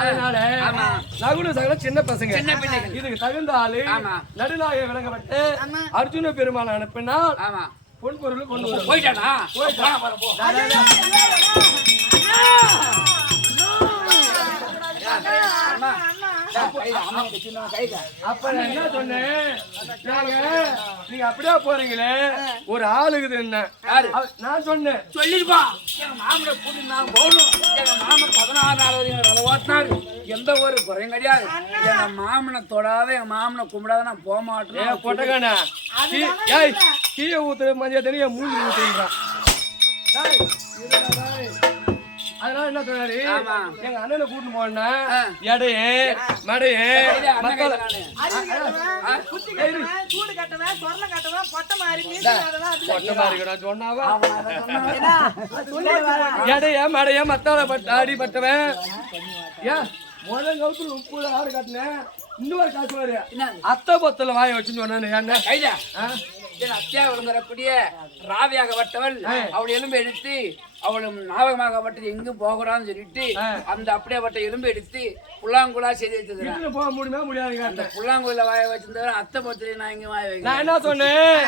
அதனால நகுல சகல சின்ன பசங்க இதுக்கு தகுந்த ஆளு நடுநாயக விளங்கப்பட்டு அர்ஜுன பெருமாள் அனுப்பினா பொன் பொருள் கொண்டு வர போயிட்டானா அப்ப என்ன சொன்னேன் நீங்க அப்படியே போறீங்களே ஒரு ஆளுக்குது என்ன நான் சொன்னேன் சொல்லிருப்பா எங்க மாமனை கூட்டி நான் போகணும் எங்க மாமன் 16 ஓட்டினாரு எந்த ஒரு குறையும் கிடையாது எங்க மாமனை தொடாத எங்க மாமனை கும்பிடாத நான் போக மாட்டேன் கொட்டக்கான கீழே ஊத்துற மஞ்சள் தனியா மூஞ்சி ஊத்துறான் அதனால என்ன சொன்னாரு எங்க அண்ணனை கூட்டு போனா எடையே மடையே மக்கள் சொன்னாவா எடைய மடைய மத்தால அடிப்பட்டவன் ஏன் முதல் கவுத்துல உப்பு ஆறு காட்டினேன் இன்னொரு காசு வரு அத்தை பொத்தல வாய வச்சுன்னு சொன்னேன் என்ன கைதா அத்தியா விளங்குறக்கூடிய ராவியாகப்பட்டவள் அவள் எலும்பு எடுத்து அவளும் ஞாபகமாகப்பட்டது எங்கும் போகக்கூடாதுன்னு சொல்லிட்டு அந்த அப்படியேப்பட்ட எலும்பு எடுத்து புல்லாங்குழா செய்து வச்சிருக்கேன் போக முடியுமா முடியாது அந்த புல்லாங்குழல வாய வச்சிருந்தவரை அத்தை பத்திரி நான் இங்க வாய வைக்கிறேன் நான் என்ன சொன்னேன்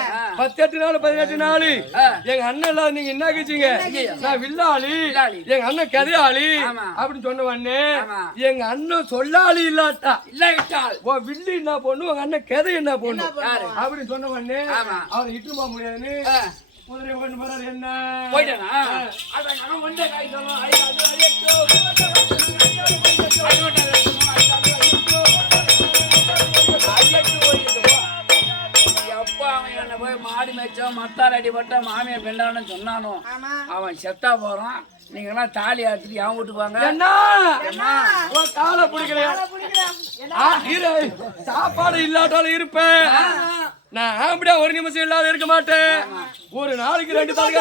18 நாள் 18 நாள் எங்க அண்ணன் எல்லாம் நீங்க என்ன கேச்சீங்க நான் வில்லாளி எங்க அண்ணன் கதையாளி அப்படின்னு சொன்ன உடனே எங்க அண்ணன் சொல்லாளி இல்லாட்டா இல்லாவிட்டால் ஓ வில்லி என்ன பொண்ணு உங்க அண்ணன் கதை என்ன பொண்ணு அப்படின்னு சொன்ன உடனே அவரை இட்டு போக முடியாதுன்னு குதிரை கொண்டு போறாரு என்ன போயிட்டானா எப்ப அவன் என்ன போய் மாடி மேய்ச்சோம் மத்தார் அடிபட்ட மாமியார் பெண்டான்னு சொன்னானோ அவன் செத்தா போறான் நீங்க எல்லாம் தாலி ஆடுத்துட்டு என் வீட்டுக்கு வாங்க காலை பிடிக்கலையா சாப்பாடு இல்லாட்டாலும் இருப்பேன் நான் அப்படியே ஒரு நிமிஷம் இல்லாத இருக்க மாட்டேன் ஒரு நாளைக்கு 2 தாலி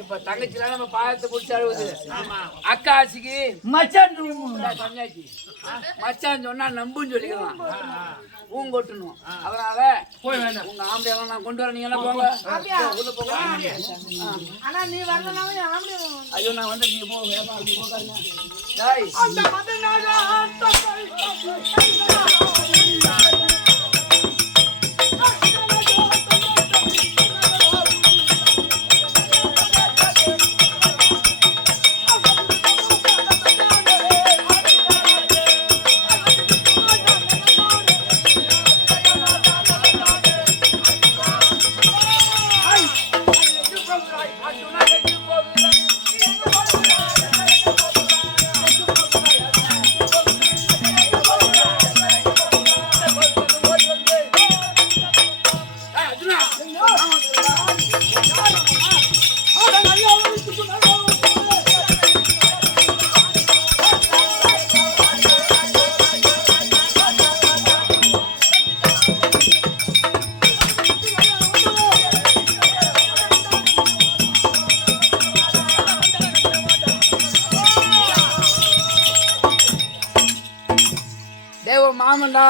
இப்ப தங்கச்சில நம்ம பாயத்தை குடிச்சு அழுவுது அக்காசிக்கு மச்சான் மச்சான் சொன்னா நம்புன்னு சொல்லிக்கலாம் ஊங்கொட்டணும் அதனால போய் வேண்டாம் உங்க ஆம்பளை எல்லாம் நான் கொண்டு வர நீங்க எல்லாம் போங்க உள்ள போங்க ஐயோ நான் வந்து நீங்க போங்க மாமண்டா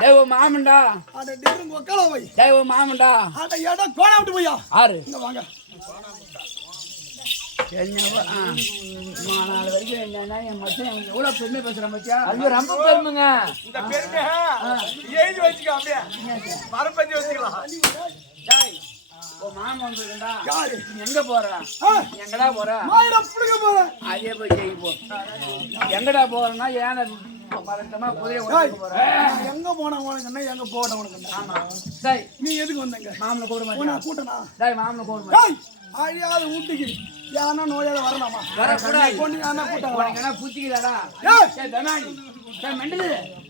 தேவ மாமண்டா அட டிஃபரன் ஒக்கல போய் தேவ மாமண்டா அட எட கோண விட்டு போயா ஆறு இங்க வாங்க என்னவா நாலு வரைக்கும் என்னன்னா என் மச்சான் எனக்கு எவ்வளவு பெருமை பேசுறேன் மச்சான் ஐயோ ரொம்ப பெருமைங்க இந்த பெருமை ஏஞ்சி வச்சுக்க அப்படியே மரப்பஞ்சி வச்சுக்கலாம் ஓ மாமா வந்துடா யாரு எங்க போறா எங்கடா போற மாயிர புடிக்க போற அதே போய் செய்ய போ எங்கடா போறனா ஏன மரத்தமா குதிரை ஓட்ட போற எங்க போனா உனக்கு என்ன எங்க போட உனக்கு ஆமா டேய் நீ எதுக்கு வந்தங்க மாமன கூட மாட்டா உன்னை கூட்டனா டேய் மாமன கூட மாட்டா டேய் ஆழியாத ஊட்டிக்கு யானா நோயால வரலாமா வரக்கூடாது கொண்டு யானா கூட்டா உனக்கு என்ன புத்திக்குதாடா ஏய் தனானி டேய் மெண்டது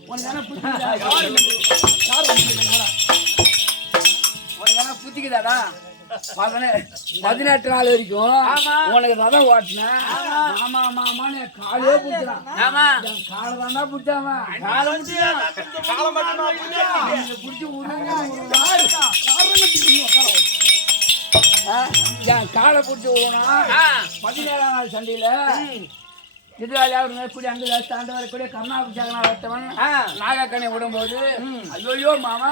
உனக்கு என்ன புத்திக்குதா யார் உனக்கு என்ன புத்திக்குதாடா 18 நாள் வரைக்கும் உனக்கு ரதம் ஓட்டினேன் மாமா மாமான்னு காலே பிடிச்சான் காலை தாண்டா பிடிச்சாம காலை பிடிச்சி என் காலை பிடிச்சி விடணும் 17ஆம் நாள் சண்டையில எதிராளியா ஒரு மேற்கூடிய அங்கு தாண்டு வரக்கூடிய கருணாபிஷேகனா வட்டவன் நாகக்கண்ணை விடும்போது ஐயோ மாமா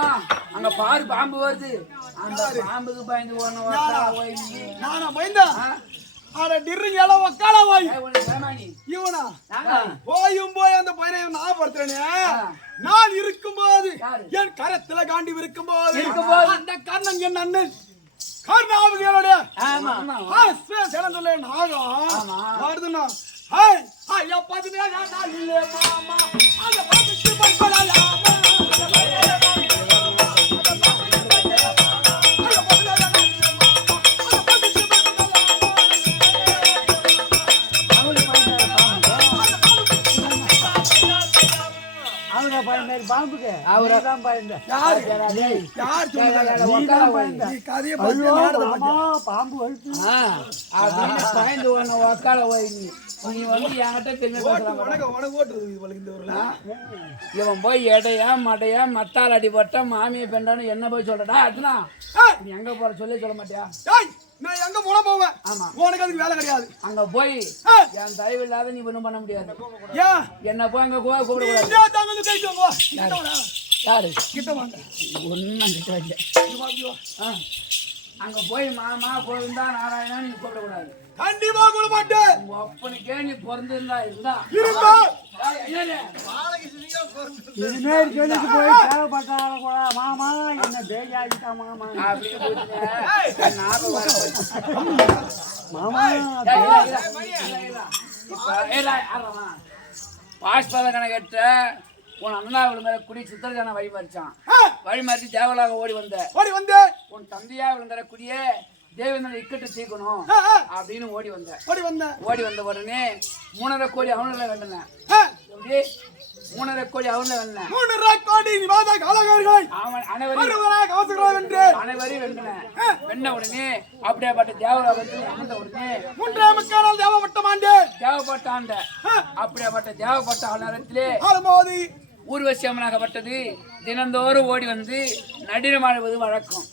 அங்க பாரு பாம்பு வருது அந்த பாம்புக்கு பயந்து நானா பயந்தா இவனா போய் அந்த பையனை நான் படுத்துறேனே நான் இருக்கும்போது என் கரத்துல காண்டி இருக்கும்போது அந்த கர்ணன் என் அண்ணன் கர்ணாவதியோட நாகம் வருதுன்னா ஐயா பதினேழு இல்ல மாமா அந்த பாம்புக்கு அவர்தான் பயந்த பாம்பு பயந்து உக்கால போய் நீ வந்து என்கிட்ட இவன் போய் எடையா மடையா மத்தால் அடிபட்ட மாமியை பெண்டான்னு என்ன போய் சொல்றடா அதுனா நீ எங்க போற சொல்லி சொல்ல மாட்டியா நான் எங்க போன போவேன் ஆமா உனக்கு அதுக்கு வேலை கிடையாது அங்க போய் என் தயவு இல்லாத நீ ஒண்ணும் பண்ண முடியாது என்ன போய் அங்க கூப்பிட யாரு கிட்ட வாங்க ஒன்னும் கிட்ட அங்க போய் மாமா கோவிந்தா நாராயணா நீ கூப்பிட கூடாது கண்டிப்பா கூட மாட்டேன் அப்பனுக்கே நீ பிறந்திருந்தா இருந்தா இதுமாரி சொல்லிட்டு போய் தேவைப்பட்டால கூட மாமா என்ன பேஜாகிட்டா மாமா மாமா பாஸ்பத கணக்கெட்ட உன் அண்ணா விழுந்த குடி சித்திரஜான வழிமறிச்சான் வழிமறிச்சு தேவலாக ஓடி வந்த உன் தந்தையா விழுந்த குடியே தேவேந்திரன் இக்கட்டு தீக்கணும் அப்படின்னு ஓடி வந்த உடனே 3.5 கோடி அவனில் வேண்டினேன் 3.5 கோடி அவனில் வேண்டினேன் 3.5 கோடி நிவாத காலகர்கள் அனைவரையும் வெண்டினேன் வெண்ண உடனே அப்படியேப்பட்ட தேவராகத்தில் அமர்ந்த உடனே 3 தேவப்பட்ட ஆண்ட அப்படியேப்பட்ட தேவப்பட்ட நேரத்திலே ஊர்வசியம்மனாகப்பட்டது தினந்தோறும் ஓடி வந்து நடினம் ஆடுவது வழக்கம்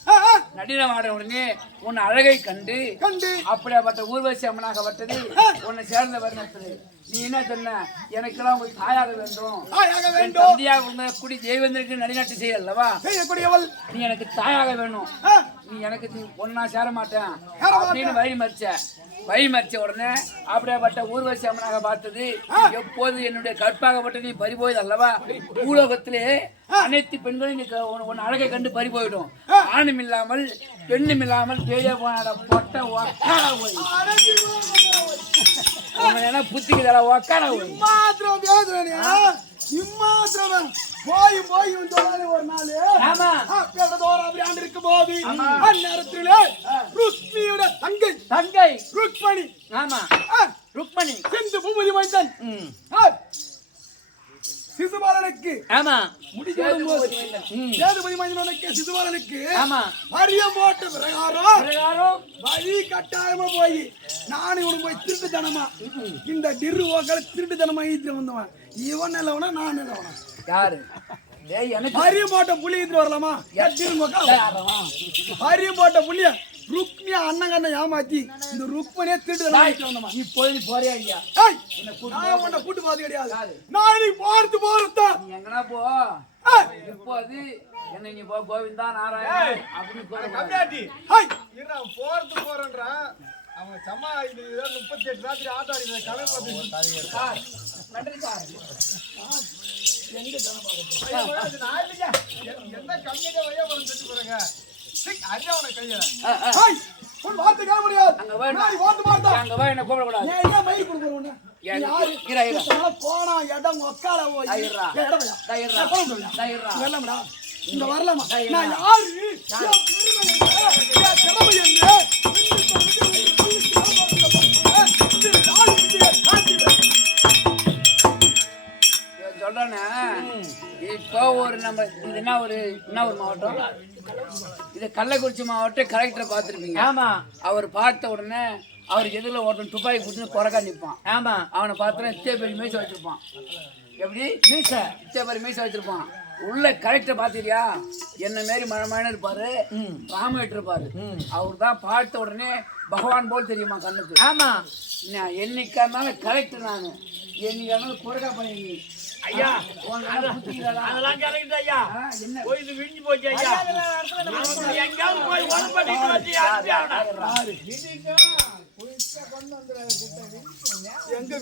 நடினம் ஆட உடனே உன் அழகை கண்டு அப்படியாப்பட்ட ஊர்வசி அம்மனாகப்பட்டது உன்னை சேர்ந்த வருணத்தது நீ என்ன சொன்ன எனக்கெல்லாம் ஒரு தாயாக வேண்டும் தந்தையாக உள்ள குடி தேவேந்திரனுக்கு நடிநாட்டு செய்ய அல்லவா நீ எனக்கு தாயாக வேணும் நீ எனக்கு ஒன்னா சேர மாட்டேன் அப்படின்னு வழி மறிச்ச உடனே அப்படியாப்பட்ட ஊர்வசி அம்மனாக பார்த்தது எப்போது என்னுடைய கற்பாகப்பட்ட நீ பறிபோயது அல்லவா பூலோகத்திலே அனைத்து பெண்களும் உன் அழகை கண்டு பறி போயிடும் ஆணும் இல்லாமல் பெண்ணும் இல்லாமல் பெரிய பொட்ட ஒக்கார போய் புத்திக்கு ஒக்கார போய் ஒரு நாள் இருக்கும் போது அந்நேரத்திலே ருக்மியோட தங்கை ருக்மணி ருக்மணி சிந்து பூமதி மைந்தன் சிசுபாலனுக்கு சேதுபதி மைந்தனுக்கு சிசுபாலனுக்கு பரியம் போட்ட பிரகாரம் வழி கட்டாயமா போய் நானும் இவனு போய் திருட்டுத்தனமா இந்த டிரு ஓக்களை திருட்டுத்தனமா ஈத்து வந்தவன் இவன் இல்லவனா நான் இல்லவனா யாரு பரியம் போட்ட புள்ளி ஈத்து வரலாமா பரியம் போட்ட புள்ளிய ருக்மியா அண்ணன் ஏமாத்தி இந்த ருக்மணியே திருட்டு நீ போய் போறியா இல்லையா கூட்டு பாது கிடையாது நான் போறதா நீ எங்கனா போ இப்போது என்ன நீ போ கோவிந்தா நாராயண அப்படின்னு போறேன்றான் அவன் சம்மா 38 ராத்திரி ஆட்டாடி கலர் நன்றி சார் என்ன கம்மியா வழியா வரும் சொல்லிட்டு போறேங்க அரியாவன கையில ஒரு வார்த்தை கேட்க முடியாது அங்க வா என்ன கூப்பிட கூடாது ஏன் மயில் குடுக்குறோம் போனா இடம் ஒக்கால போய் வரலாமா இங்க வரலாமா நான் யாரு சொல்றேன்னா இப்போ ஒரு நம்ம இது என்ன ஒரு மாவட்டம் இது கள்ளக்குறிச்சி மாவட்டம் கலெக்டரை பார்த்துருப்பீங்க ஆமா அவர் பார்த்த உடனே அவருக்கு எதிரில் ஒருத்தன் துப்பாக்கி பிடிச்சி குறைக்கா நிற்பான் ஆமா அவனை பார்த்தோன்னா இத்தே பெரிய மீசை வச்சிருப்பான் எப்படி இத்தே பெரிய மீசை வச்சிருப்பான் உள்ள கலெக்டர் பாத்திரியா என்ன மாரி மழை இருப்பாரு ராம இருப்பாரு அவர் தான் பார்த்த உடனே பகவான் போல் தெரியுமா கண்ணுக்கு. ஆமா நான் என்னைக்கான கரெக்ட். நான் என்னைக்கான குறைக்கா பண்ணி ஐயா குத்திக்கிறாரா? அதெல்லாம் கரெக்ட் ஐயா. என்ன போய் இது விஞ்சி போச்சு ஐயா. எங்கயாவது போய் ஒன் பண்ணிட்டு வந்து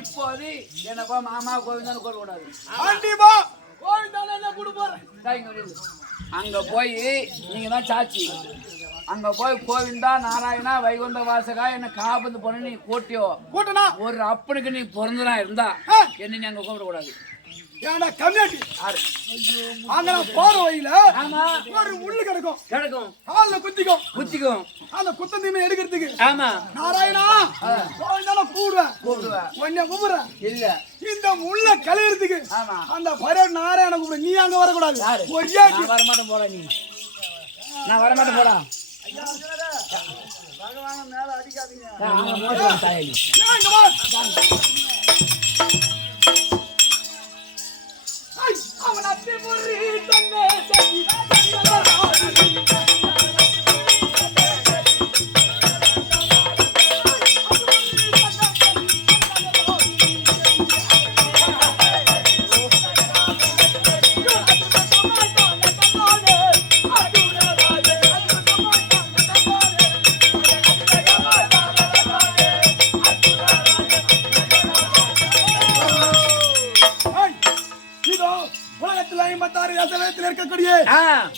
இப்போது எனக்கோ மாமா கோவிந்தான்னு கூற கூடாது. அங்க போய் நீங்க தான் சாட்சி. அங்க போய் கோவிந்தா நாராயணா வைகுண்ட வாசகா என்ன காபந்து பண்ண நீ கூட்டியோ கூட்டனா ஒரு அப்பனுக்கு நீ பிறந்தனா இருந்தா என்ன நீ அங்க கூப்பிட கூடாது. ஏன்னா கம்யூனிட்டி அங்க போற வழியில ஒரு முள்ளு கிடக்கும் கிடக்கும் கால்ல குத்திக்கும் அந்த குத்தந்தையுமே எடுக்கிறதுக்கு ஆமா நாராயணா கோவிந்தாலும் கூடுவேன் உன்னை கூப்பிடுறேன் இல்ல இந்த முள்ள கலையறதுக்கு ஆமா அந்த பரர் நாராயண கூப்பிடு. நீ அங்க வரக்கூடாது. நான் வரமாட்டேன் போடா. நீ நான் வரமாட்டேன் போடா. மேல அடிக்காதீங்க. அவன் அத்தி முறி தன்னை இருக்கக்கூடிய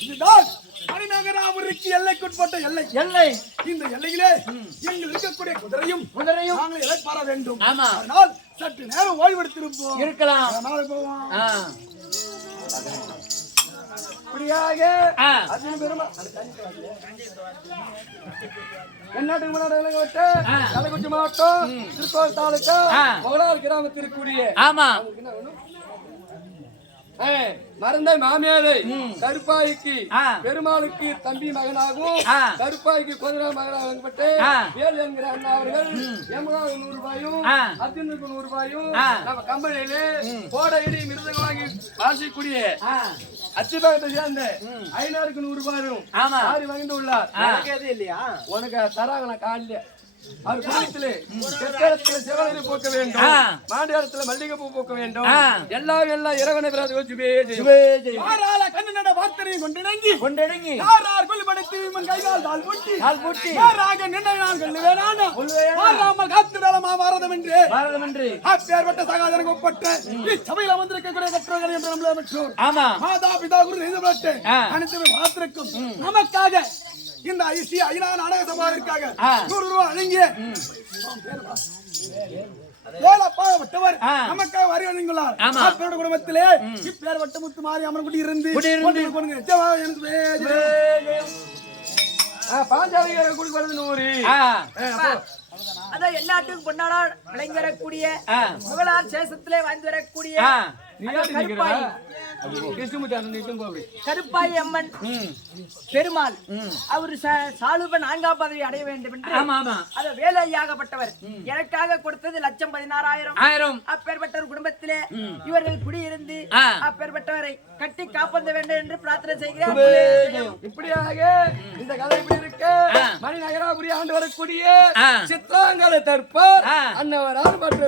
இதுதான் மணிநகராபுரிக்கு எல்லைக்குட்பட்ட எல்லை. இந்த எல்லையிலே எங்கள் இருக்கக்கூடிய குதிரையும் நாங்கள் இளைப்பாற வேண்டும். அதனால் சற்று நேரம் ஓய்வெடுத்திருப்போம் இருக்கலாம். போவோம் இப்படியாக என்னாட்டு கள்ளக்குறிச்சி மாவட்டம் திருக்கோவில் தாலுக்கா மகளார் கிராமத்திற்குரிய மறந்த மாமியாரை கருப்பாய்க்கு பெருமாளுக்கு தம்பி மகனாகவும் கருப்பாய்க்கு குதிரை மகனாகப்பட்டு வேல் என்கிற அண்ணா அவர்கள் எமனாவுக்கு 100 ரூபாயும் அர்ஜுனுக்கு 100 ரூபாயும் நம்ம கம்பெனியில கோடையிடி மிருதங்க வாங்கி வாசிக்கூடிய அச்சுபாகத்தை சேர்ந்த 500க்கு 100 ரூபாயும் ஆரி வாங்கிட்டு உள்ளார். இல்லையா உனக்கு தராங்க நான் காலையில அவர் குடும்பத்திலே தெற்கடத்திலே சிவனை போக்க வேண்டும், மாண்டியாரத்திலே மல்லிகை பூ போக்க வேண்டும். எல்லாம் இறைவனை கண்ணனோட வார்த்தையை கொண்டிணங்கி யாரார் கொல்லுபடுத்தி இவன் கைகால் தால் பூட்டி யாராக நின்றான் கொல்லுவேனான மாறாமல் காத்துடலாம் பாரதம் என்று அப்பேற்பட்ட சகாதனுக்கு ஒப்பட்ட இச்சபையில் வந்திருக்கக்கூடிய கற்றோர்கள் என்று நம்மளே பெற்றோர் மாதா பிதா குரு செய்து அனைத்து மாத்திருக்கும் நமக்காக இந்த ஐசி ஐநா நாடக சபாவிற்காக 100 ரூபாய் அழங்கிய வேலப்பாகப்பட்டவர் நமக்காக வரி வழங்கியுள்ளார். அவருடைய குடும்பத்திலே இப்பேற்பட்ட முத்து மாறி அமரக்குடி இருந்து பாஞ்சாலிகளை குடிக்கிறது 100. அதான் எல்லாத்துக்கும் பொன்னாளா விளங்கி வரக்கூடிய முகலார் சேசத்திலே வாழ்ந்து வரக்கூடிய கருப்பாய் அம்மன் பெருமாள் அவரு சாலுப 4ஆம் பதவி அடைய வேண்டும் என்று அத வேலையாகப்பட்டவர் எனக்காக கொடுத்தது 1,16,000. அப்பேற்பட்ட குடும்பத்திலே இவர்கள் குடியிருந்து அப்பேற்பட்டவரை கட்டி காப்பந்த வேண்டும் என்று பிரார்த்தனை செய்கிறேன். இப்படியாக இந்த கதை இப்படி இருக்கு. மணிநகராபுரி ஆண்டு வரக்கூடிய சித்திராங்கலை தற்பார் அன்னவரால் மற்ற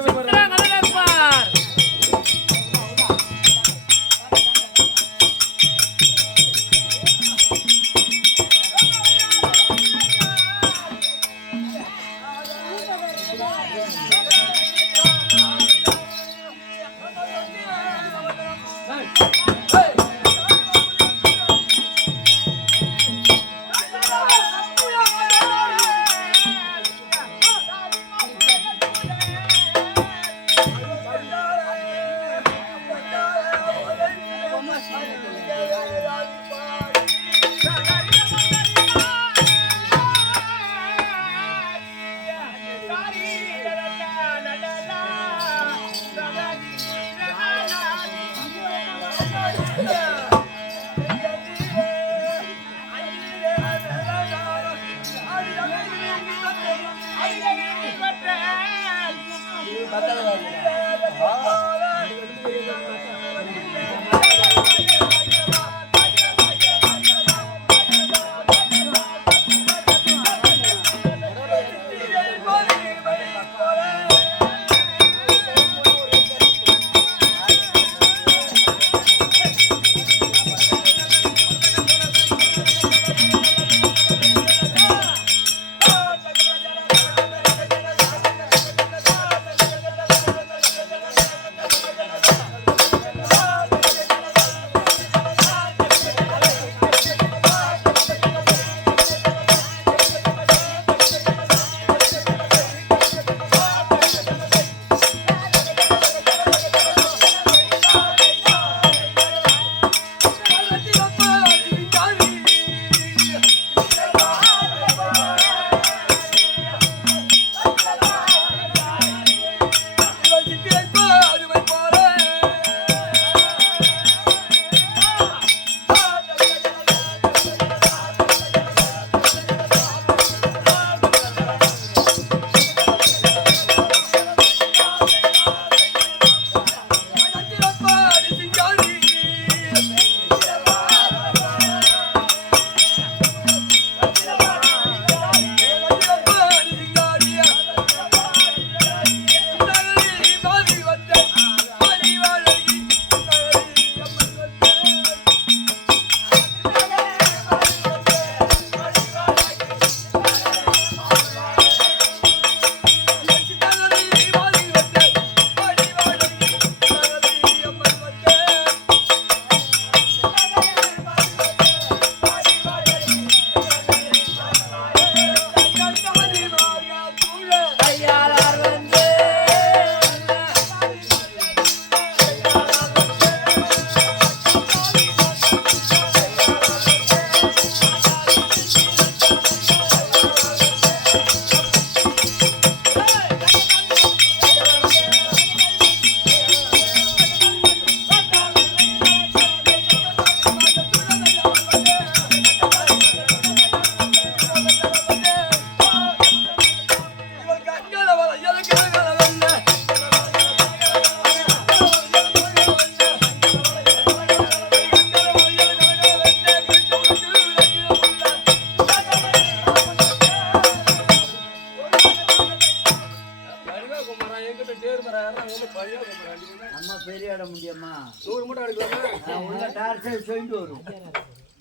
தேட முடியுமா 100 மூட்டை எடுக்கலாமா? உள்ள டார்ச்சர் சொல்லிட்டு வரும்.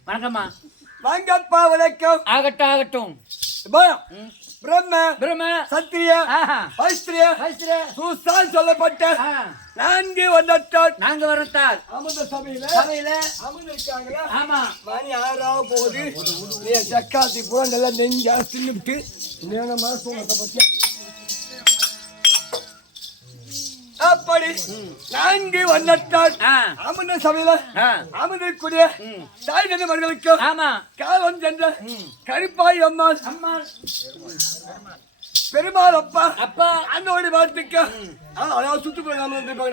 வணக்கம்மா. வாங்கப்பா வணக்கம். ஆகட்டும் ஆகட்டும். பிரம்ம பிரம்ம சத்திரிய வைஸ்திரிய சூஸ்தான் சொல்லப்பட்ட 4 வந்தத்தால் நாங்க வரத்தால் அமர்ந்த சபையில அமர்ந்திருக்காங்களா? ஆமா. மணி 6 ஆக போகுது. நீ சக்காத்தி பூரா நல்லா நெஞ்சா தின்னுட்டு நேரமா தூங்கத்தை பத்தி அப்படி 4 வந்தத்தால் அமர்ந்த சபையில அமர்ந்திருக்கூடிய தாய் தந்தையர்களுக்கு ஆமா காலம் சென்ற கருப்பாய் அம்மாள் பெருமாள் அப்பா அண்ணோடைய வாழ்த்துக்க அதாவது சுற்றுப்புற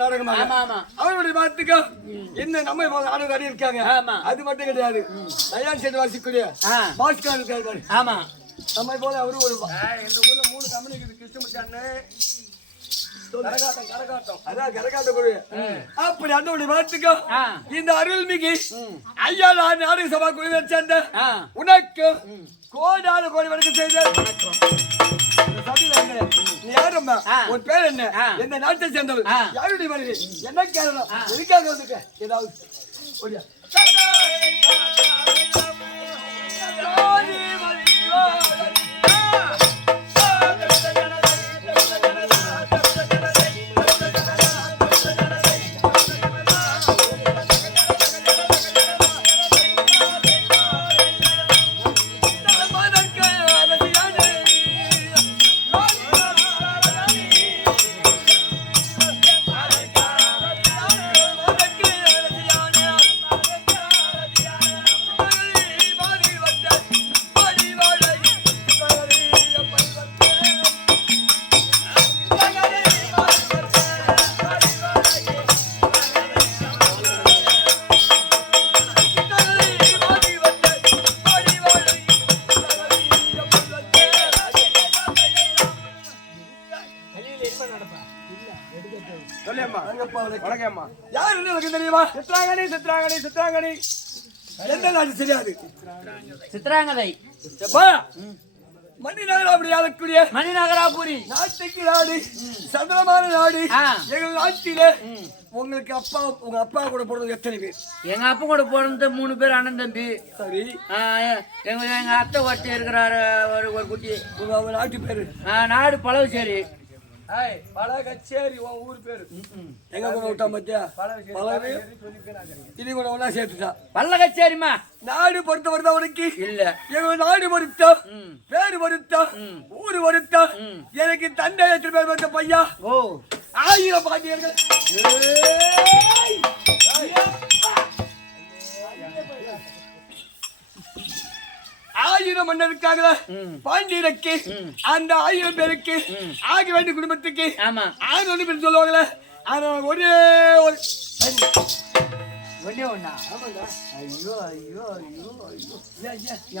நாடகமாக அவருடைய வாழ்த்துக்க என்ன நம்ம நாடகம் அடி இருக்காங்க. அது மட்டும் கிடையாது. தயார் செய்து வாசிக்கூடிய பாஸ்கர் இருக்காரு. ஆமா நம்ம போல அவரு ஒரு எங்க ஊர்ல 3 கம்பெனி இருக்குது. கிருஷ்ணமூர்த்தி அண்ணன் அப்படி அண்ணனுடைய வாழ்த்துக்க இந்த அருள்மிகு ஐயா நாடக சபா குழுவை சேர்ந்த உனக்கு கோடான கோடி வணக்கம் செய்த நீ யாரும்மா? உன் பேர் என்ன? எந்த நாட்டை சேர்ந்தவள்? யாருடைய மனைவி? என்ன கேரளம்? எதுக்காக வந்துக்க? ஏதாவது சித்ராங்கனி எந்த நாடு தெரியாது. சித்ராங்கதை மணிநகராபுரி நாட்டுக்கு நாடு சந்திரமான நாடு. எங்கள் நாட்டில உங்களுக்கு அப்பா உங்க அப்பா கூட போறது எத்தனை பேர்? எங்க அப்பா கூட போறது 3 பேர் அண்ணன் தம்பி. சரி. எங்க அத்தை ஒருத்தர் இருக்கிறாரு ஒரு குட்டி. உங்க நாட்டு பேரு? நாடு பழவச்சேரி. பழகச்சேரி உன் ஊர் பேரு எங்க கூட விட்டா பத்தியா? பழகு இது கூட ஒன்னா சேர்த்துட்டா பல்லகச்சேரிமா. நாடு பொறுத்த வருதா உனக்கு? இல்ல எங்க நாடு பொறுத்தா பேரு பொறுத்தா ஊரு பொறுத்தா எனக்கு தந்தை எத்தனை பேர் வந்த பையா? 1000 பாண்டியர்கள். ஆயிரம் மன்னர் இருக்காங்களா பாண்டியருக்கு? அந்த 1000 பேருக்கு ஆக வேண்டிய குடும்பத்துக்கு 6 பேர் சொல்லுவாங்களே. ஆனா ஒரே ஒரு ஒண்ணா. ஐயோ ஐயோ ஐயோ ஐயோ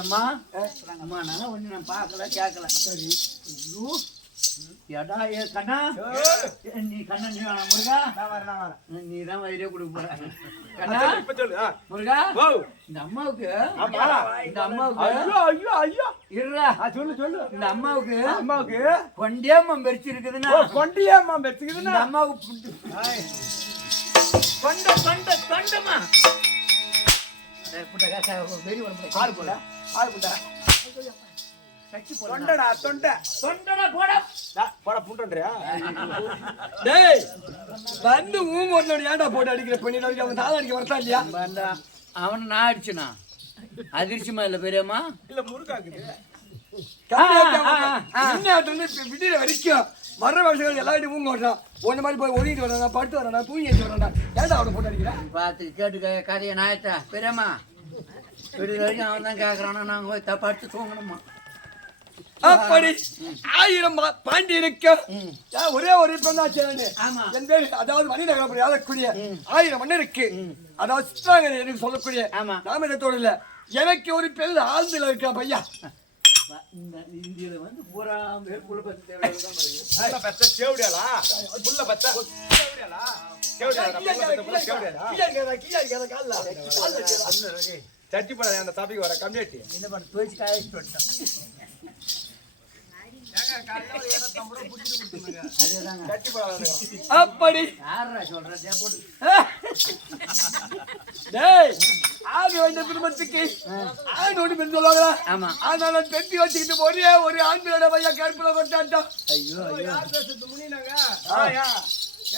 அம்மா அம்மா நான் ஒண்ணு நான் பார்க்கல கேட்கல. சரி ஐயோ எடா ஏ கண்ணா நீ கண்ணா நீ வேணா முருகா நீ தான் வயிறே கொடுக்க போற கண்ணா. இப்ப சொல்லு முருகா இந்த அம்மாவுக்கு இருடா சொல்லு இந்த அம்மாவுக்கு கொண்டியாமம் பெருச்சு இருக்குதுன்னா இந்த அம்மாவுக்கு கொண்டமா அவன் நான் அடிச்சுனா அதிர்ச்சிமா இல்ல பெரியம்மா இல்ல முருகாக்குது விடிய வரைக்கும் வர்ற வருஷங்கள் எல்லா வீட்டு ஊங்க வர்றான். ஒன்னு மாதிரி போய் ஒதுங்கிட்டு வர்றான், படுத்து வர்றான், தூங்கி வச்சு வர்றான். ஏன்டா அவனை போட்டு அடிக்கிறேன்? பார்த்து கேட்டு கதையை நாயத்தா பெரியம்மா விடிய வரைக்கும் அவன் தான் கேட்கறானா நாங்க போய் படுத்து தூங்கணுமா? அப்படி 1000 பாண்டியருக்கு ஒரே ஒரு அதாவது மணிநகரம் ஆளக்கூடிய 1000 மன்னருக்கு அதாவது சித்ராங்கனை எனக்கு சொல்லக்கூடிய நாமதத்தோடு இல்ல எனக்கு ஒரு பெண் ஆழ்ந்துல இருக்கா பையா. இந்தியில வந்து பூரா பேர் புள்ள பத்து சட்டி பட அந்த டாபிக் வர கம்மியாட்டி என்ன பண்ண துவைச்சு காய்ச்சி அப்படி யாரா சொல்றதே போட்டு டேய் ஆதி வைத்த குடும்பத்துக்கு ஆண் ஒண்ணு பெண் சொல்லுவாங்களா? ஆமா. அதனால பெட்டி வச்சுக்கிட்டு ஒரே ஒரு ஆண்களோட பையா கருப்புல கொண்டாட்டம். ஐயோ ஐயோ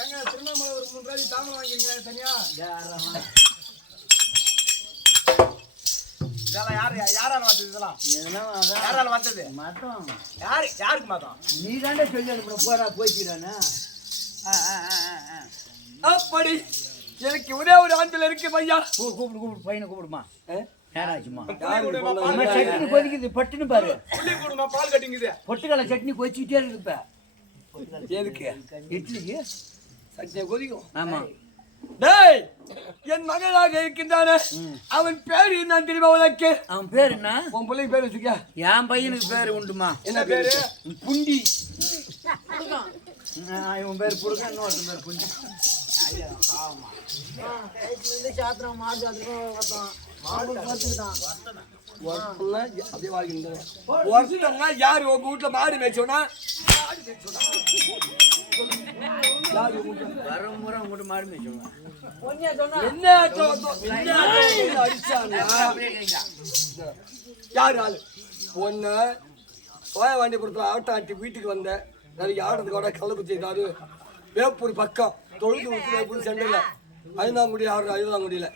எங்க திருவண்ணாமலை ஒரு 3 ரூபாய்க்கு தாமரை வாங்கிருக்கீங்க தனியா? இதெல்லாம் யாரால வந்தது? இதெல்லாம் யாரால வந்தது? மதம் யாருக்கு மதம்? நீ தாண்டே சொல்லி அனுப்புற போடா போய்க்கிறானா அப்படி எனக்கு ஒரே ஒரு ஆண்கள் இருக்கு பையா. கூப்பிடு பையனை கூப்பிடுமா நேராச்சுமா பால் சட்னி கொதிக்குது பட்டுன்னு பாரு கொடுமா, பால் கட்டிங்குது. பொட்டுக்கடலை சட்னி கொதிச்சுட்டே இருக்குப்ப எதுக்கு இட்லிக்கு சட்னியை கொதிக்கும்? ஆமா டேய் என் மகனாக இருக்கின்றானே அவன் பேரு என்ன தெரியுமா உனக்கு? அவன் பேர் என்ன? உன் பிள்ளைக்கு பேர் வச்சுக்க. என் பையனுக்கு பேர் உண்டுமா. என்ன பேரு? புண்டி. இவன் பேர் புடுக்க, இன்னொருத்தன் பேர் புண்டி. அப்படியே வாழ்கின்றன. ஒருத்தங்க யாரு உங்க வீட்டுல மாடு மேய்ச்சோன்னா வரமுறை உங்கள்கிட்ட மாடு மேய்ச்சோங்க. என்ன அடிச்சாங்க யாரு ஆளு ஒன்னு கோயவாண்டிபுரத்துல ஆட்டம் ஆட்டி வீட்டுக்கு வந்த நாளைக்கு ஆடுறதுக்கோட கள்ளக்குச்சி ஏதாவது வேப்பூர் பக்கம் தொழுது விட்டு வேப்பூர் சென்டர்ல 5ஆம் குடி 6ஆம் குடியில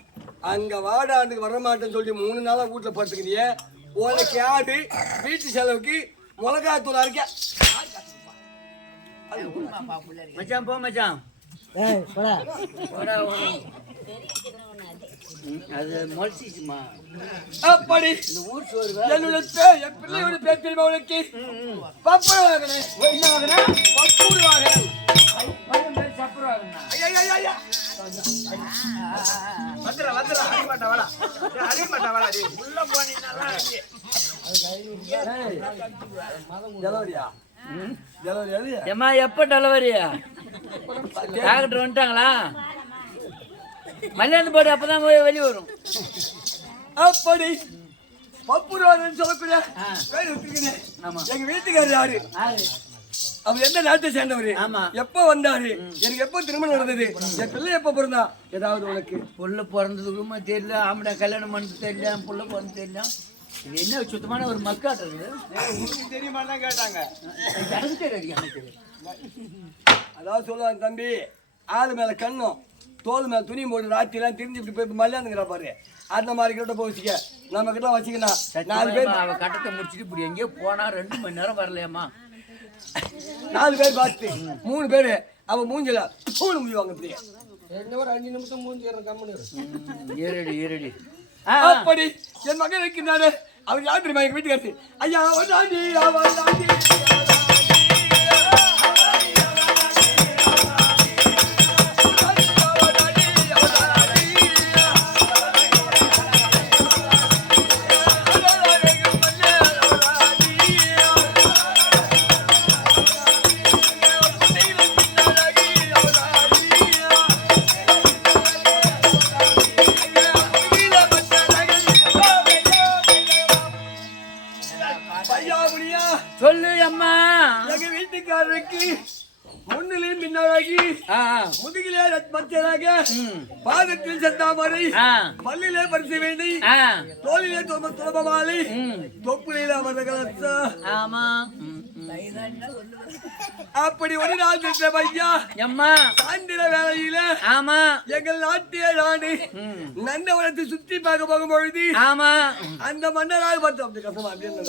அங்க வாடாண்டுக்கு வரமாட்டேன்னு சொல்லி 3 நாளா வீட்டுல படுத்துக்கிறிய. உனக்கு யாரு வீட்டு செலவுக்கு மிளகாத்தூள் அரைக்க? மச்சான் போ மச்சான். அது முளைச்சிச்சுமா. அப்படி இந்த ஊர் சோறு என்னுடைய என் பிள்ளையோட பேர் தெரியுமா உனக்கு? பப்பூர் வாங்கினேன். என்ன வாங்கினேன்? பப்பூர் வாங்கினேன். சப்பரம் வாங்கினா ஐயா வந்துடா அடிமாட்டா வாடா, அடிமாட்டா வாடா. உள்ள போனீங்கன்னா ஜலவரியா ஜலவரியா ஏம்மா எப்போ டெலிவரியா? டாக்டர் வந்துட்டாங்களா? மல்லியாந்து போடு, அப்பதான் வெளியே வரும். அப்படி பப்புரான்னு சொல்லக்கூடிய பேர் வச்சிருக்கேன். ஆமா. எங்க வீட்டுக்காரர் யாரு? அவர் எந்த நாட்டை சேர்ந்தவரு? ஆமா. எப்ப வந்தாரு? எனக்கு எப்ப திருமணம் நடந்தது? என் பிள்ளை எப்ப பிறந்தா? ஏதாவது உனக்கு? புள்ள பிறந்ததுக்குமா தெரியல, ஆம்பளை கல்யாணம் பண்ணது தெரியல, புள்ள பிறந்து தெரியல. இது என்ன சுத்தமான ஒரு மக்காட்டம் இருக்குது. உங்களுக்கு தெரியுமா தான் கேட்டாங்க. எனக்கு தெரியாது, எனக்கு தெரியாது. அதாவது சொல்லுவாங்க தம்பி, ஆளு மேல கண்ணும் தோல் மேல துணியும் போட்டு ராத்திரிலாம் திரிஞ்சு இப்படி போய் மல்லியாந்துங்கிறா பாரு. அந்த மாதிரி கிட்ட போய் வச்சுக்க, நம்ம கிட்ட வச்சுக்கணும். 4 பேர் அவ கட்டத்தை முடிச்சுட்டு இப்படி எங்கேயோ போனா 2 மணி நேரம் வரலையாம்மா. 4 பேர் பார்த்து 3 பேரு அவ மூஞ்சில தூள் முடிவாங்க. இப்படி என்ன ஒரு 5 நிமிஷம் மூஞ்சி கம்மனு ஈரடி அப்படி என் மகன் இருக்கின்றாரு. அவர் யார் தெரியுமா? எங்க வீட்டுக்காரு. ஐயா வந்தாண்டி அவந்தாண்டி சொல்லு அம்மா. எங்க வீட்டுக்காரருக்கு முன்னிலையும் பின்னாடி முதுகிலே மத்தியராக பாதத்தில் செந்தாமரை பல்லிலே பரிசு வேண்டி தோளிலே துளபமாலை தொப்புளிலே அமர்ந்த ஆமா. அப்படி ஒரு நாள் சென்ற பையா அம்மா சாயந்திர வேளையில ஆமா எங்கள் நாட்டிய ராணி நந்தவனத்தை சுத்தி பார்க்க போகும் பொழுது ஆமா அந்த மன்னராக பார்த்தோம். அப்படி கஷ்டமா அப்படின்னு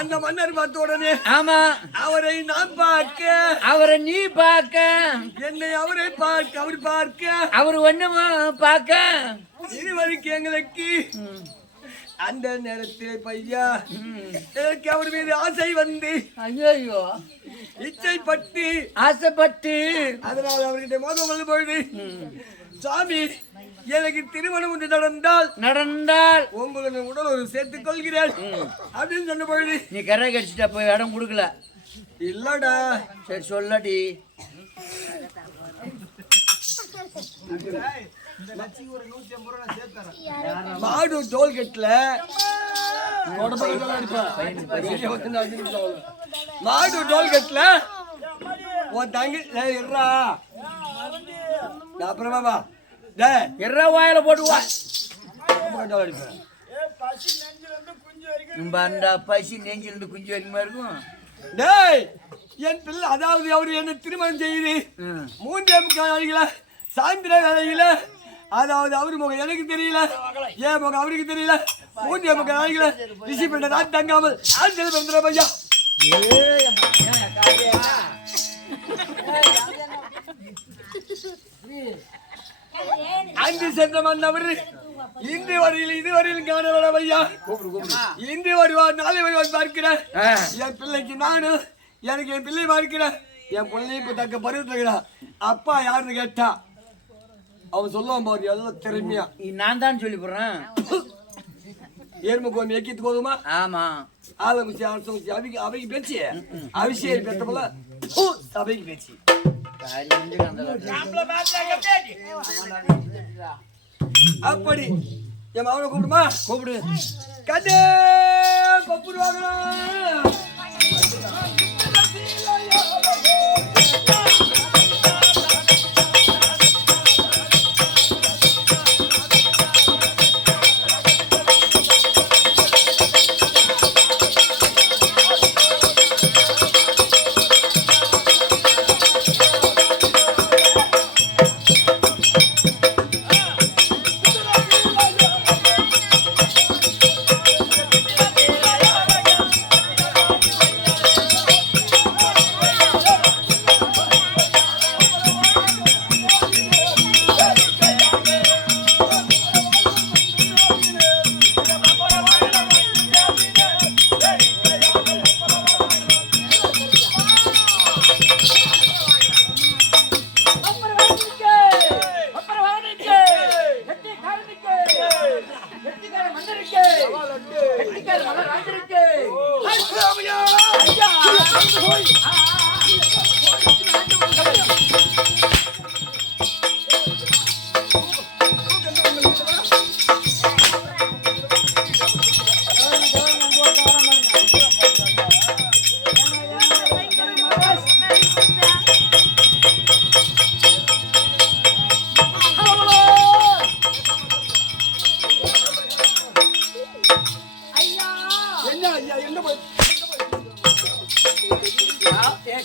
அந்த மன்னர் பார்த்த உடனே ஆமா அவரை நான் பார்க்க, அவரை நீ பார்க்க, என்னை அவரை பார்க்க, அவர் பார்க்க, அவர் ஒண்ணுமா பார்க்க, இருவருக்கு எங்களுக்கு அந்த நேரத்திலே பையா எனக்கு அவர் மீது ஆசை வந்து ஐயோ இச்சைப்பட்டு ஆசைப்பட்டு அதனால் அவர்கிட்ட மோதம் வந்து பொழுது சாமி எனக்கு திருமணம் ஒன்று நடந்தால் உங்களுடைய உடல் ஒரு சேர்த்துக் கொள்கிறேன் அப்படின்னு சொன்ன பொழுது நீ கரை கடிச்சிட்டா போய் இடம் கொடுக்கல. இல்லடா சரி சொல்லடி. மாடு டோல்கேட்ல மாடு டோல்கேட்ல உன் தங்கி இருறா அப்புறமா வா டே எர்ரா வாயில போட்டுவா அடிப்பேன் பசி நெஞ்சிலிருந்து குஞ்சு வரைக்குமா இருக்கும். டேய் என் பிள்ளை அதாவது அவரு என்ன திருமணம் செய்யுது 3 வேலைகள சாயந்திர வேலைகள அதாவது அவரு முகம் எனக்கு தெரியல ஏன் முகம் அவருக்கு தெரியல 3 வேலைகள ரிஷி பண்ண ராத் தங்காமல் ஆஞ்சல் பண்ற பையா அஞ்சு சென்ற மன்னவர் இன்று வரையில் இதுவரையில் காணவர பையா இன்று வருவார் நாளை வருவார் பார்க்கிறேன் என் பிள்ளைக்கு நானும் எனக்கு என் பிள்ளை பார்க்கிறேன் என் பிள்ளை இப்ப தக்க பருவத்துல அப்பா யாருன்னு கேட்டா அவன் சொல்லுவான் பாரு எல்லாம் திறமையா நான் தான் சொல்லி போடுறேன். ஏர்ம கோமி எக்கிட்டு போகுமா ஆமா ஆலங்குச்சி ஆலங்குச்சி அவைக்கு பேச்சு அபிஷேகம் பெற்ற போல அவைக்கு பேச்சு அப்படி என் அவனை கூப்பிடுமா கூப்பிடு. கண்ணே கூப்பிடுவாங்க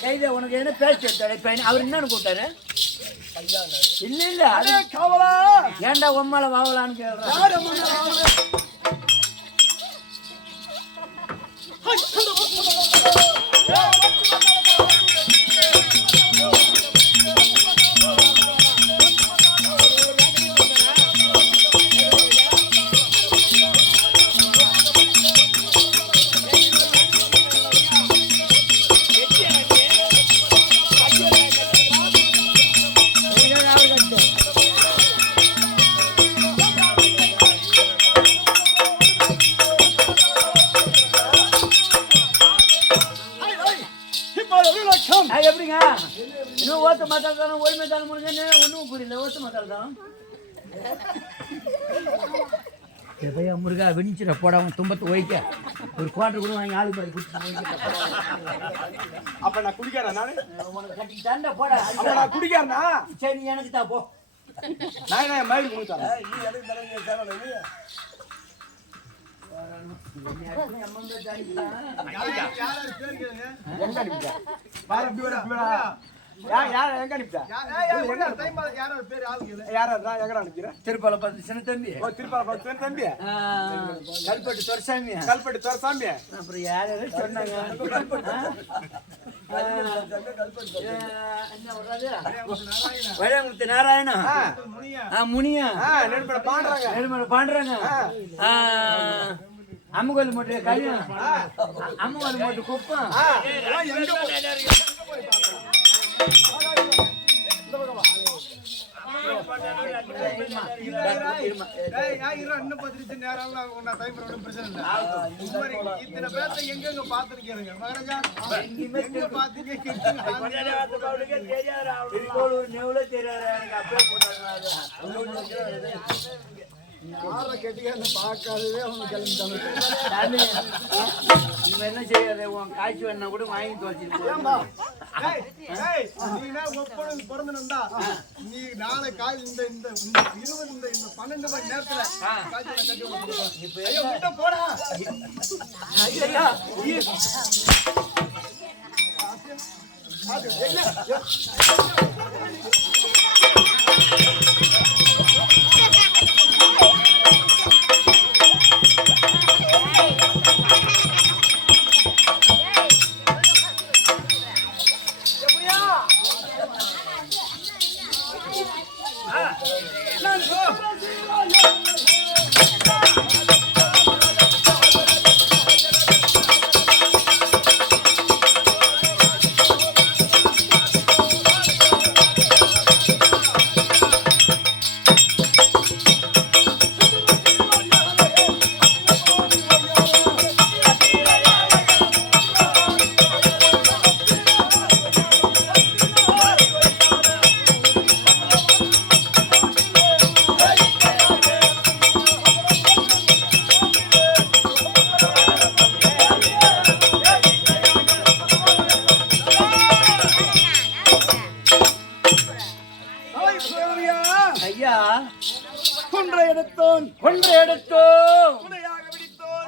கைத உனக்கு என்ன பேச்சு அவர் என்னன்னு கூப்பிட்டாரு? இல்ல இல்ல அது காவலா ஏன்டா உம்மால வாவலான்னு கேள்றேன். எப்படிங்க இன்னும் ஓட்டு மக்கள் தானே ஒருமை தானே முடிஞ்சு ஒன்றும் புரியல. ஓட்டு மக்கள் தான் எப்பயா முருகா வெடிச்சிட போடாம தும்பத்து ஒழிக்க ஒரு குவார்டர் கூட வாங்கி ஆளு மாதிரி குடிச்சு அப்ப நான் குடிக்கிறேன் நானு உனக்கு கட்டி தாண்டா போட. அப்ப நான் குடிக்கிறேன்னா சரி நீ எனக்கு தான் போ. நான் மயில் குடிக்கிறேன் திருப்பாலப்பத்து சின்ன தம்பி, கல்பட்டு துரசாமி, அப்புறம் யாரு சொன்னாங்க வழியாமுத்து நாராயணா, முனியா, பாண்டுறாங்க, அம்மகோல் மூட்டை கையும், அம்மகோல் மூட்டை குப்பம், என்ன செய்யாத உன் காய்ச்சி வேணா கூட வாங்கி தோச்சிருக்கேன். நீ நாளை காய் இந்த 20 இந்த 12 மணி நேரத்துல போடா.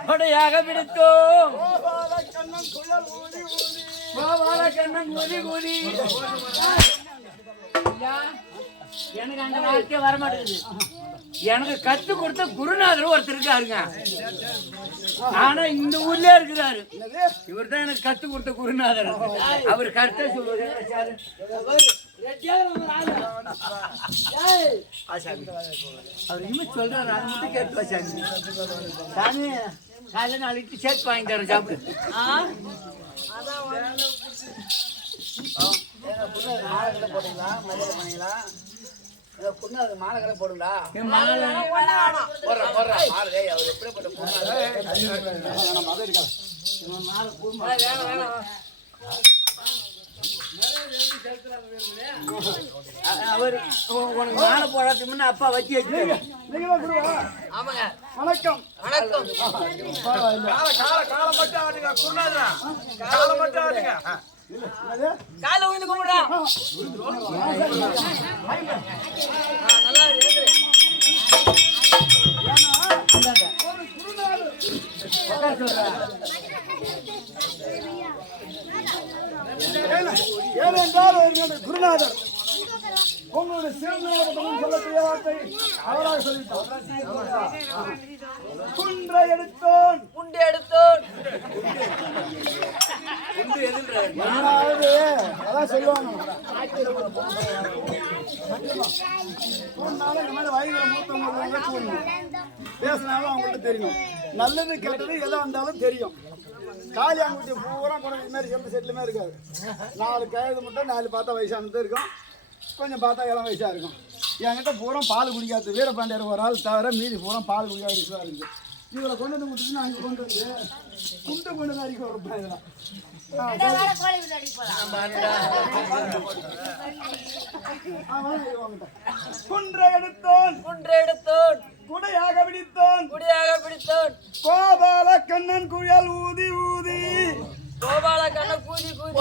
கொடையாக பிடித்தோம் கண்ணன் கூதி எனக்கு அந்த வாழ்க்கைய வரமாட்டேங்குது. எனக்கு கத்து கொடுத்த குருநாதர் ஒருத்தர் இருக்காருங்க. ஆனா இந்த ஊர்லயே இருக்கிறாரு. இவர் தான் எனக்கு கத்து கொடுத்த குருநாதர். அவர் கரெக்டா சொல்லுவாரு. அவர் இனிமே சொல்றாரு, அது மட்டும் கேட்டு வச்சாங்க. சாமி காலையில 4 இட்லி சேர்த்து வாங்கி தரேன் சாப்பிடு. போடுங்களா மதியம் பண்ணீங்களா? பொண்ணு மாலை கடை போடுங்களா? அவர் எப்படிப்பட்ட அவர் உனக்கு மாலை போடாது முன்ன அப்பா வச்சு வச்சு. ஆமாங்க. வணக்கம் வணக்கம். காலை மட்டும் ஆடுங்க குருநாதரா, காலை மட்டும் ஆடுங்க. காலை விழுந்து கும்பிடுறா. நல்லா இருக்கு. ஏனென்றால் குருநாதர் உங்களுடைய சிறந்த சொல்லக்கூடிய வார்த்தை அவராக சொல்லிட்டார். குன்றை எடுத்தோன் குண்டு எடுத்தோன். அதான் சொல்லுவாங்க. பேசினாலும் அவங்கள்ட்ட தெரியும். நல்லது கெட்டது எதா வந்தாலும் தெரியும். காளியாங்குட்டி பூரா குழந்தை மாதிரி எந்த செட்டிலுமே இருக்காது. 4 கழுது மட்டும் 4 பார்த்தா வயசானது இருக்கும், கொஞ்சம் பார்த்தா இளம் வயசாக இருக்கும். என்கிட்ட பூரா பால் குடிக்காது வீரபாண்டியர் ஒரு ஆள் தவிர மீதி பூரா பால் குடிக்காது விஷயம் இருக்குது. இவரை கொண்டு வந்து விட்டுட்டு நான் இங்கே கொண்டு வந்து குண்டை கொண்டு வந்து அடிக்க வைப்பேன். இதெல்லாம் குன்றை எடுத்தோன் குன்று எடுத்தோன். குடையாக பிடித்தோன் குடியாக பிடித்தோன். கோபால கண்ணன் குழல் ஊதி ஊதி கோபால கண்ண கூதி கூதி.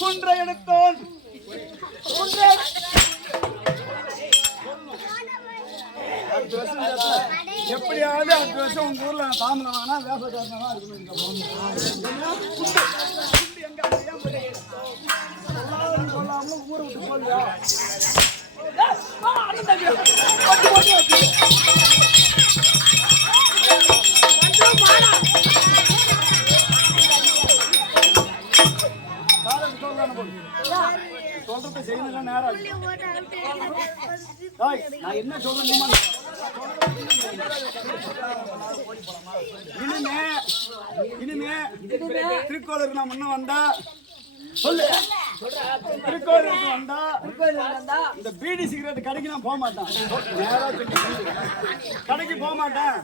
குன்றை எடுத்தோன் அடுத்த வருஷம் எப்படியாவது அடுத்த வருஷம் உங்க ஊர்ல தாமரம் வேணா வேசக்காரனா இருக்கணும். சொல்லாமலும் ஊரை விட்டு போலியா சொல்றது செய்யணும் நேரம். நான் என்ன சொல்றேன் இனிமே திருக்கோளூருக்கு நான் முன்ன வந்தா சொல்லு. திருக்கோயிலுக்கு வந்தா இந்த பீடி சிகரெட் கடைக்கு நான் போக மாட்டேன். கடைக்கு போக மாட்டேன்.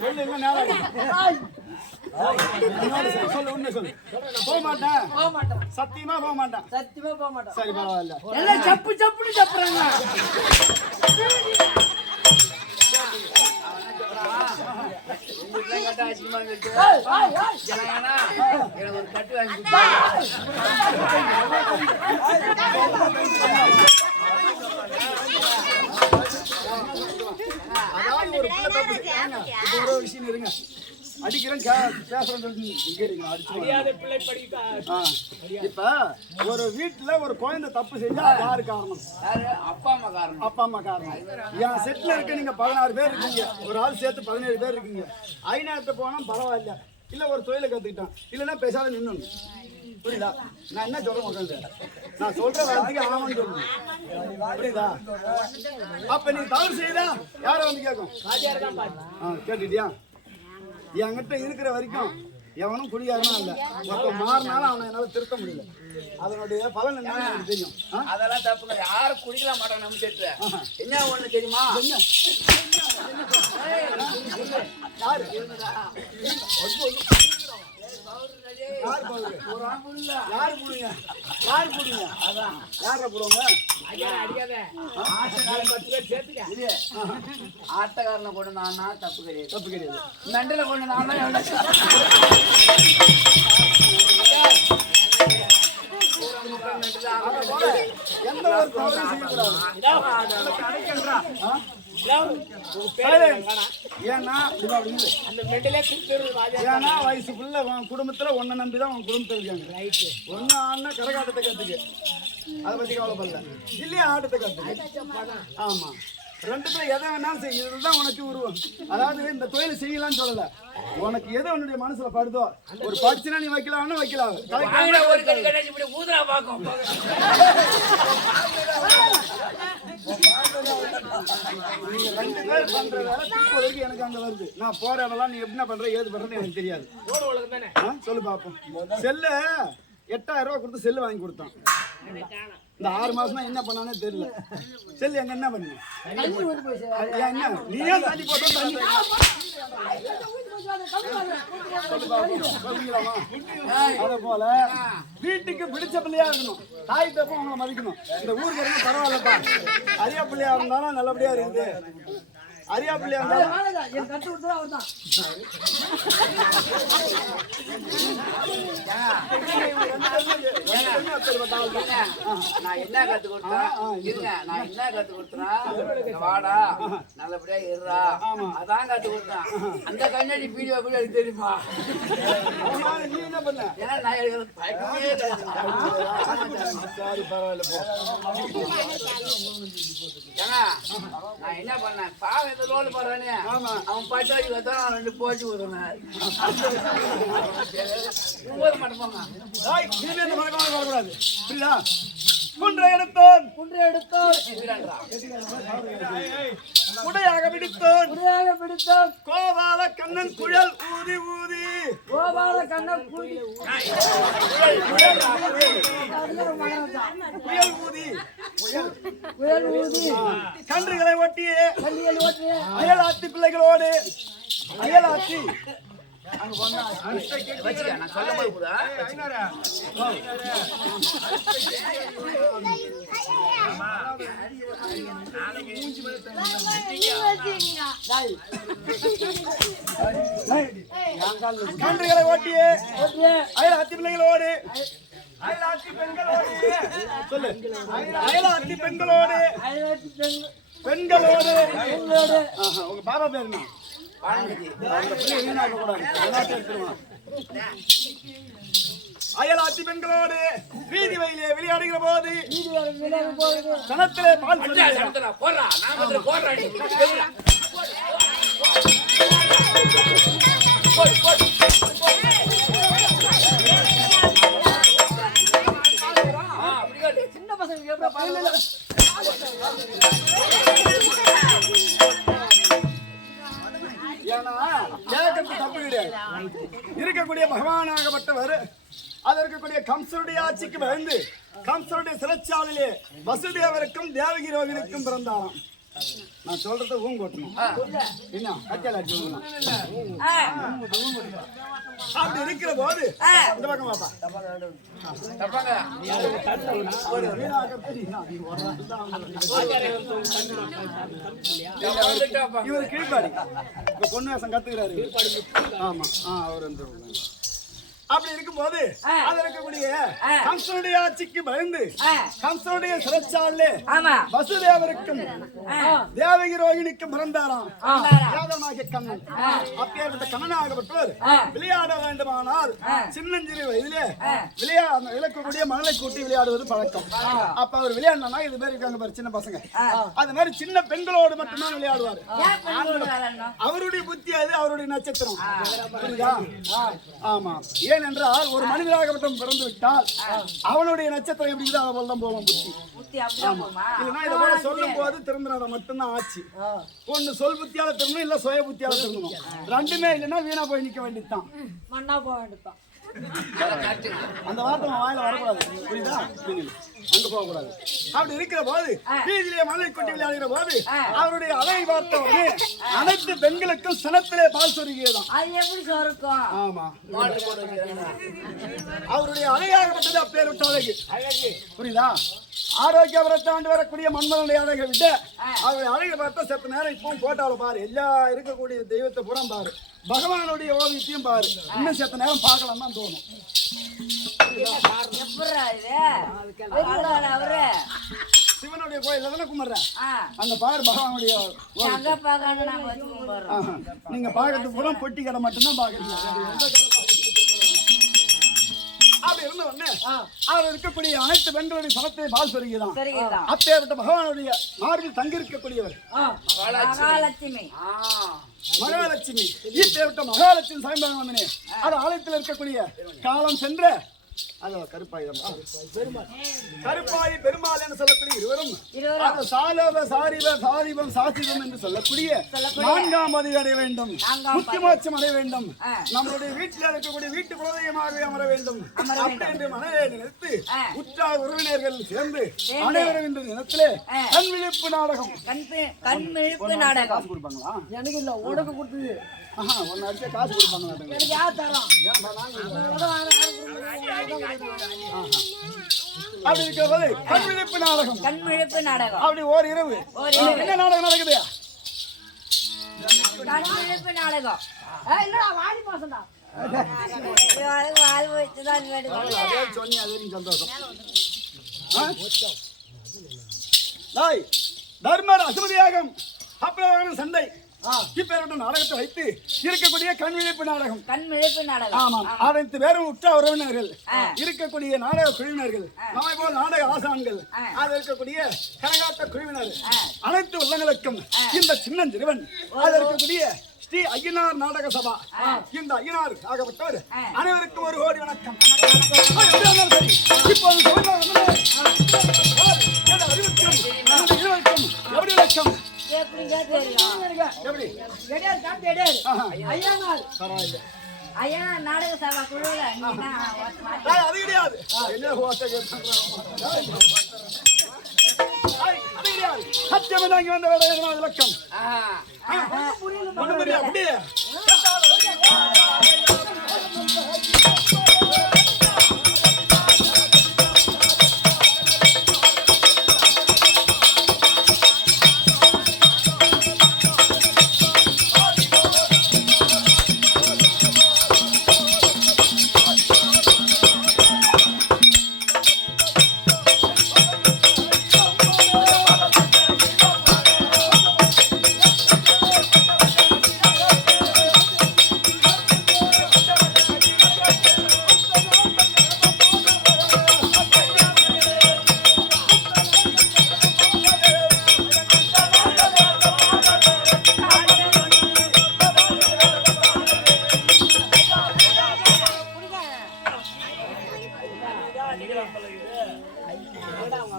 சொல்லு இல்ல நேரம் சொல்லு உண்மை சொல்லு. போக மாட்டேன். சத்தியமா போக மாட்டேன். சரி பரவாயில்ல. எல்லாம் சப்பு சப்புன்னு சப்புறாங்க. கட்டு வாங்கி அதாவது ஒரு பிள்ளை தப்பு ஒரு விஷயம் இருங்க. அடிக்கிறேன் பேசுறேன் இப்ப ஒரு வீட்டுல ஒரு குழந்தை தப்பு செஞ்சா யாரு காரணம்? அப்பா அம்மா காரணம். அப்பா அம்மா காரணம். என் செட்ல இருக்க நீங்க 16 பேர் இருக்கீங்க. ஒரு ஆள் சேர்த்து 17 பேர் இருக்கீங்க. ஐநாட்டு போனா பரவாயில்ல. இல்ல ஒரு தொழிலை கத்துக்கிட்டான். இல்லன்னா பேசாத நின்னு. புரியுதா? நான் என்ன சொல்றேன் உட்காந்து நான் சொல்ற வார்த்தைக்கு ஆமான்னு சொல்லணும். புரியுதா? அப்ப நீ தவறு செய்தா யார வந்து கேட்கும்? கேட்டுட்டியா? என்கிட்ட இருக்கிற வரைக்கும் எவனும் குடியாரனா இல்ல. ஒருத்த மாறினாலும் அவனை என்னால திருத்த முடியல. அதனுடைய பலன் என்னன்னு எனக்கு தெரியும். அதெல்லாம் தப்புங்க. யாரும் குடிக்க மாட்டாங்க நம்ம செட்டு. என்ன ஒண்ணு தெரியுமா? யாரு போடுங்க? அதான் யார போடுவாங்க? ஆட்டக்காரனை கொண்டு நானா தப்பு கிடையாது. தப்பு கிடையாது. நண்டில கொண்டு நானா எந்த ஒரு தவறும் செய்யக்கூடாது. ஏன்னா வயசுக்குள்ள குடும்பத்துல ஒன்ன நம்பிதான் உன் குடும்பத்துல இருக்காங்க. ஒன்னு ஆனா கரகாட்டத்தை கத்துக்கு. அதை பத்தி கவலைப்படல. இல்லையா ஆட்டத்தை கத்துக்கு. ஆமா ரெண்டுத்துல எதை வேணாலும் செய்ய. இதுதான் உனக்கு உருவம். அதாவது இந்த தொழிலை செய்யலாம்னு சொல்லல. உனக்கு எது உன்னுடைய மனசுல படுதோ ஒரு படிச்சுனா நீ வைக்கலாம்னு வைக்கலாம். ஊதுரா பாக்கும் நீங்க 2 பேர் பண்ற வேலை திருப்பதிக்கு எனக்கு அங்க வருது. நான் போற இடம்லாம் நீ என்ன பண்ற ஏது பண்றன்னு எனக்கு தெரியாது. சொல்லு பாப்போம். செல்லு 8000 ரூபாய் கொடுத்து செல்லு வாங்கி கொடுத்தான். இந்த 6 மாசமா என்ன பண்ணானே தெரியல. செல்லு எங்க என்ன பண்ணு என்ன நீயே தண்ணி போட்டு அத போல வீட்டுக்கு பிடிச்ச பிள்ளையா இருக்கணும். தாய் தப்ப உங்களை மதிக்கணும். இந்த ஊருக்கு இருக்க பரவாயில்லப்பா. அரியா பிள்ளையா இருந்தாலும் நல்லபடியா இருக்குது. அரியா பிள்ளையா இருந்தாலும் என் கட்டு கொடுத்தா அவர் தான். நான் என்ன கத்து கொடுத்தேன்? நான் என்ன கத்து கொடுத்தேன்? வாடா நல்லபடியா இருறா. அதான் கத்து கொடுத்தேன். அந்த கண்ணாடி வீடியோ கூட எனக்கு தெரியுமா? நீ என்ன பண்ண? ஏன்னா நான் நான் என்ன பண்ணேன்? பாவம் இந்த லோடு போடுறானே அவன் பட்டாடி வந்தான். 2 போச்சு விடுறேன். மாட்டேன். குன்றை எடுத்தோன் உடையாக பிடித்தோன் கோபால கண்ணன் குழல் ஊதி ஊதி புயல் ஊதி கன்றுகளை ஒட்டியே அயலாத்தி பிள்ளைகளோடு அயலாத்தி நான் சொல்ல போதா கன்றுகளை ஓட்டியே அயலாத்தி பிள்ளைகளோடு அயலாத்தி பெண்களோடு சொல்லு அயலாத்தி பெண்களோடு பெண்களோடு உங்க பாபா பேர் என்ன? அயலாட்சி பெண்களோடு வீதி வயலிலே விளையாடுகிற போது கணத்திலே பால் போடுறா நான் போடுறா சின்ன பசங்க எப்படி தப்பு கிடையாது. இருக்கக்கூடிய பகவானாகப்பட்டவர் அது இருக்கக்கூடிய கம்சருடைய ஆட்சிக்கு பயந்து கம்சருடைய சிறைச்சாலையிலே வசுதேவருக்கும் தேவகி ரோகிணிக்கும் பிறந்தாராம். நான் சொல்றத ஊங்கோட்டணும் என்ன அப்படி இருக்கிற போது இந்த பக்கம் பாப்பா இவர் கீழ்பாடி பொண்ணு வேஷம் கத்துக்கிறாரு. ஆமா அவர் வந்து அப்படி இருக்கும்போது அது இருக்கக்கூடிய கம்சனுடைய ஆட்சிக்கு பயந்து கம்சனுடைய சிறைச்சாலே வசுதேவருக்கும் தேவகி ரோகிணிக்கும் பிறந்தாராம் யாதவனாகிய கண்ணன். அப்பேற்பட்ட கண்ணனாகப்பட்டவர் விளையாட வேண்டுமானால் சின்னஞ்சிறு வயதிலே விளையாடக்கூடிய மணலை கூட்டி விளையாடுவது பழக்கம். அப்ப அவர் விளையாடினா இது மாதிரி இருக்காங்க பாரு சின்ன பசங்க, அது மாதிரி சின்ன பெண்களோடு மட்டும்தான் விளையாடுவாரு. அவருடைய புத்தி அது அவருடைய நட்சத்திரம். புரியுதா? ஆமா. ஏனென்றால் ஒரு மனிதராகப்பட்டம் பிறந்து விட்டால் அவனுடைய நட்சத்திரம் எப்படி தான் அவள் தான் போவோம் புத்தி. இல்லைன்னா இதை போல சொல்லும் போது திருந்தினதை மட்டும்தான் ஆச்சு. ஒண்ணு சொல் புத்தியால திரும்பணும், இல்ல சுய புத்தியால திரும்பணும். ரெண்டுமே இல்லைன்னா வீணா போய் நிக்க வேண்டியதுதான், மண்ணா போக வேண்டியதுதான். அந்த வார்த்தை வாயில வரக்கூடாது. புரியுதா? அங்க போக கூடாது. அப்படி இருக்கிற போது வீதியிலே மலை கொட்டி விளையாடுகிற போது அவருடைய அலை பார்த்தவனே அனைத்து பெண்களுக்கும் சனத்திலே பால் சொருகியதான். ஆமா, அவருடைய அலையாகப்பட்டது அப்பேர் விட்ட அழகு. புரியுதா? ஆரோக்கியபுரத்தை ஆண்டு வரக்கூடிய மன்மதனுடைய அழகை விட்டு அவருடைய அழகை பார்த்தா சற்று நேரம் இப்பவும் போட்டால பாரு, எல்லா இருக்கக்கூடிய தெய்வத்தை புறம் பாரு, பகவானுடைய ஓவியத்தையும் பாரு, இன்னும் சற்று நேரம் பார்க்கலாம் தான் தோணும். சிவனுடைய கோயில் தானே கும்பிடுற, அங்க பாரு பகவானுடைய. நீங்க பாக்கிறதுக்கு புறம் பொட்டி கடை மட்டும்தான் பாக்குறீங்க. அப்படி இருந்த உடனே அவர் இருக்கக்கூடிய அனைத்து பெண்களுடைய சனத்தை பால் சொருகிதான். அப்பேற்பட்ட பகவானுடைய மார்பில் தங்கியிருக்கக்கூடியவர் மகாலட்சுமி. இப்பேற்பட்ட மகாலட்சுமி சாயம்பாங்க வந்தனே அது ஆலயத்தில் இருக்கக்கூடிய காலம் சென்ற கருப்பாயி பெருமாள் என்று சொல்லக்கூடிய இருவரும் சாரிபம் சாசிபம் என்று சொல்லக்கூடிய நான்காம் பதிவு அடைய வேண்டும், முக்தி மோட்சம் அடைய வேண்டும், நம்மளுடைய வீட்டில் இருக்கக்கூடிய வீட்டு குலதெய்வமாகவே அமர வேண்டும் என்று மனதை நினைத்து உற்றார் உறவினர்கள் சேர்ந்து அனைவரும் இந்த தினத்திலே கண் விழிப்பு நாடகம். காசு கொடுப்பாங்களா? எனக்கு இல்ல, உனக்கு கொடுத்தது. ஒன்னு அடிச்சா காசு கொடுப்பாங்க. அப்படி இருக்கிறது கண்விழிப்பு நாடகம். அப்படி ஓர் இரவு என்ன நாடகம் நடக்குது? கண்விழிப்பு நாடகம். வாடி மாசம்டா தர்மர் அசுமதியாகம் அப்புறம் சண்டை இப்பேற்பட்ட நாடகத்தை வைத்து இருக்கக்கூடிய கண்விழிப்பு நாடகம். ஆமாம், அனைத்து பேரும் உற்ற உறவினர்கள் இருக்கக்கூடிய நாடக குழுவினர்கள், நம்மை போல் நாடக ஆசான்கள், அது இருக்கக்கூடிய கரகாட்ட குழுவினர் அனைத்து உள்ளங்களுக்கும் இந்த சின்னஞ்சிறுவன் அது இருக்கக்கூடிய ஸ்ரீ ஐயனார் நாடக சபா, இந்த ஐயனார் ஆகப்பட்டவர் அனைவருக்கும் ஒரு கோடி வணக்கம். எப்படி வணக்கம்? நாடக சபா குழுல அது கிடையாது. சத்தியம் தாங்கி வந்த விளக்கம் அப்படியே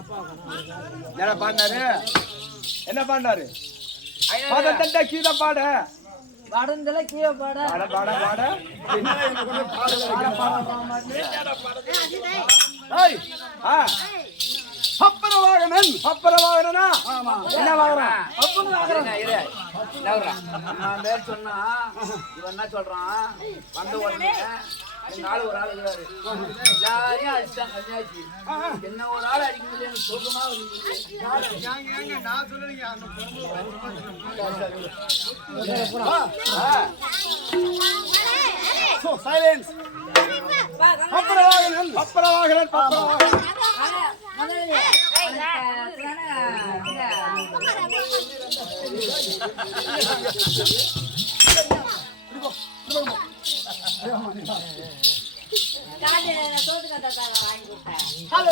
என்ன பாடினாரு? என்ன பாடினாரு? பதத்தட்ட கீத பாட படந்தல கீழே பாட பாட பாட பாட என்னடா என்ன கொண்டு ஏய் ஆ பப்பரவாகனன் பப்பரவாகனனா ஆமா என்ன வாங்குறான் நான் பேர் சொன்னா இவன் என்ன சொல்றான் வந்த உடனே எங்க ஆளு ஒரு ஆள் இருக்காரு எல்லாரையும் அடிச்சுட்டாங்க கன்னியாச்சி என்ன ஒரு ஆள் அடிக்க முடியல எனக்கு சோகமா நான் சொல்லுங்க சைலன்ஸ் பப்பரவாகனன் பப்பரவாகனன் பப்பரவாகனன்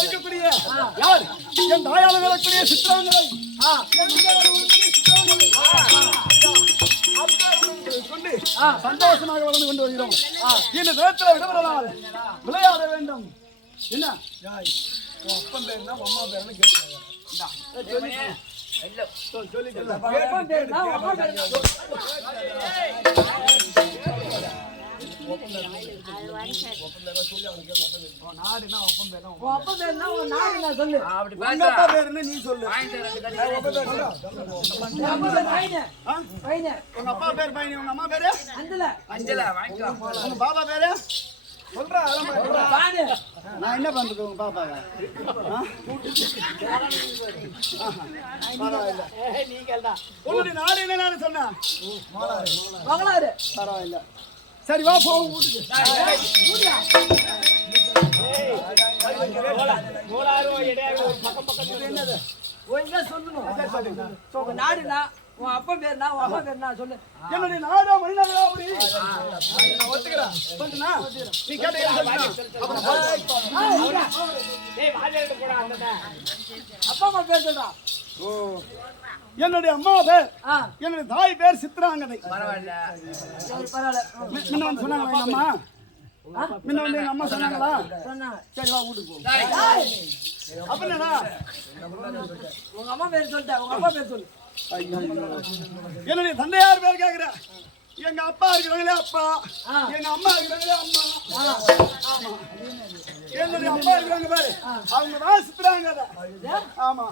இருக்கக்கூடிய யார் என் தாயால வரக்கூடிய சித்திரங்களை கொண்டு சந்தோஷமாக வளர்ந்து கொண்டு வருகிறோம். இந்த நேரத்தில் விடுபடலாம் விளையாட வேண்டும். என்ன அப்பன் பேர் என்ன அம்மா பேர்னு கேட்கிறாங்க. நீ சொல்லு. உங்க அப்பா பேர் பையன், உங்க அம்மா பேரு அஞ்சலா வாங்கிக்கோ. உங்க பாபா பேரு சொல்றா. நான் என்ன பண்றது உங்க பாப்பாவை? உங்களுடைய நாடு என்ன நாடு சொன்னா? பரவாயில்ல. சரி வா போவோம் வீட்டுக்கு. என்னது சொல்லணும் நாடுனா உன் அப்பா பேர்னா உன் அம்மா பேர்னா சொல்லு. என்னுடைய நாடா மணிநகரா அப்படி ஒத்துக்கிறேன் சொல்லுனா நீ கேட்ட அப்பா அம்மா பேர் சொல்றா. ஓ என்னுடைய அம்மா பேர் என்னுடைய தாய் பேர் சித்ராங்கதை. பரவாயில்ல பரவாயில்ல. முன்ன வந்து சொன்னாங்களா எங்க அம்மா? முன்ன வந்து எங்க அம்மா சொன்னாங்களா? சொன்னாங்க. சரி வா வீட்டுக்கு போ. அப்படின்னா உங்க அம்மா பேர் சொல்லிட்டேன். உங்க அப்பா பேர் சொல்லு. என்னுடைய தந்தையார் பேர் கேக்குற. எங்க அப்பா இருக்கிறவங்களே அப்பா, எங்க அம்மா இருக்கிறவங்களே அம்மா. ஆமா என்னுடைய அப்பா இருக்கிறாங்க பாரு, அவங்க தான் சித்ராங்கதை. ஆமா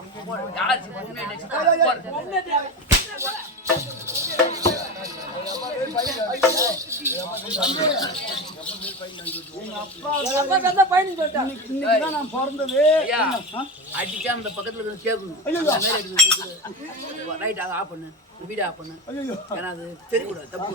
இன்னைக்குதான் நான் பிறந்தது. அடிச்சா அந்த பக்கத்துல கேட்கணும். ரைட் அதை ஆஃப் பண்ணு, வீடியோ ஆஃப் பண்ணு. ஏன்னா அது தெரியக்கூடாது, தப்பு.